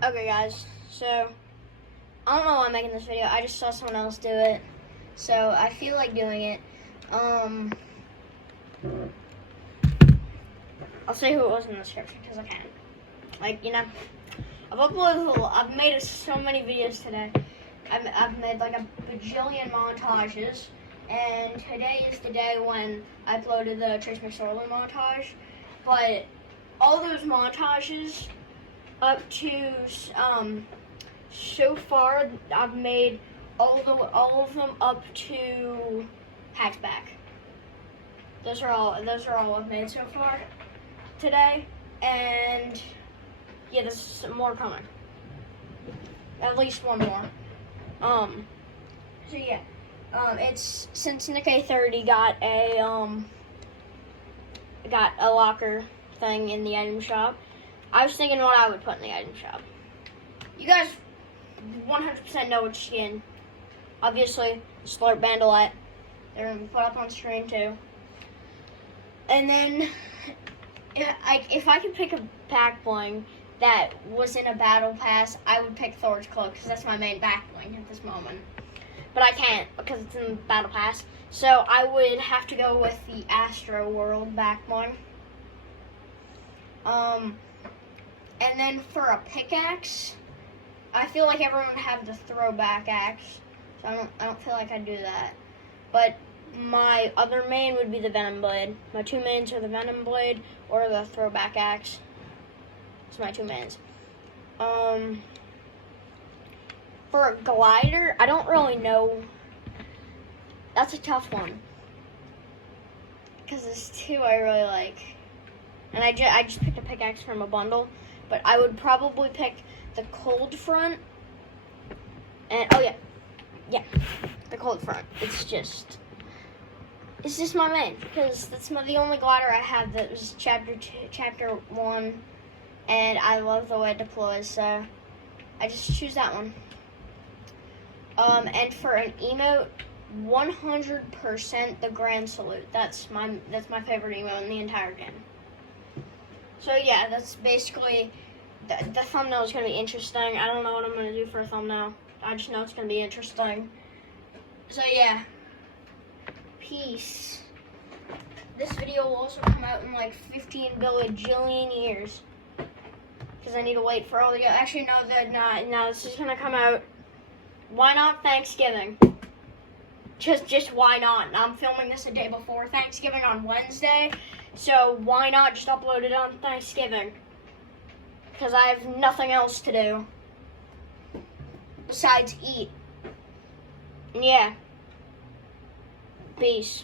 Okay, guys, so I don't know why I'm making this video. I just saw someone else do it, so I feel like doing it. I'll say who it was in the description because I can. Like, you know, I've made so many videos today. I've made like a bajillion montages, and today is the day when I uploaded the Trace McSorley montage. But all those montages up to so far, I've made all of them up to Hackback. Those are all I've made so far today, and yeah, there's some more coming. At least one more. So yeah, it's since Nick A30 got a locker thing in the item shop. I was thinking what I would put in the item shop. You guys 100% know which skin. Obviously, Slurp Bandolette. They're going to be put up on screen too. And then, if I could pick a back bling that was in a battle pass, I would pick Thor's Cloak because that's my main back bling at this moment. But I can't because it's in the battle pass. So I would have to go with the Astro World back bling. And then for a pickaxe, I feel like everyone would have the throwback axe, so I don't feel like I'd do that. But my other main would be the Venom Blade. My two mains are the Venom Blade or the throwback axe. It's my two mains. For a glider, I don't really know. That's a tough one because there's two I really like, and I just picked a pickaxe from a bundle. But I would probably pick the Cold Front. And, oh yeah, the Cold Front. It's just my main. Because that's the only glider I have that was chapter 1. And I love the way it deploys, so I just choose that one. And for an emote, 100% the Grand Salute. That's my favorite emote in the entire game. So yeah, that's basically, the thumbnail is going to be interesting. I don't know what I'm going to do for a thumbnail. I just know it's going to be interesting. So yeah, peace. This video will also come out in like 15 bajillion years. Because I need to wait for all the, actually no, this is going to come out, why not Thanksgiving? Just why not? I'm filming this a day before Thanksgiving on Wednesday. So why not just upload it on Thanksgiving? Because I have nothing else to do besides eat. And yeah. Peace.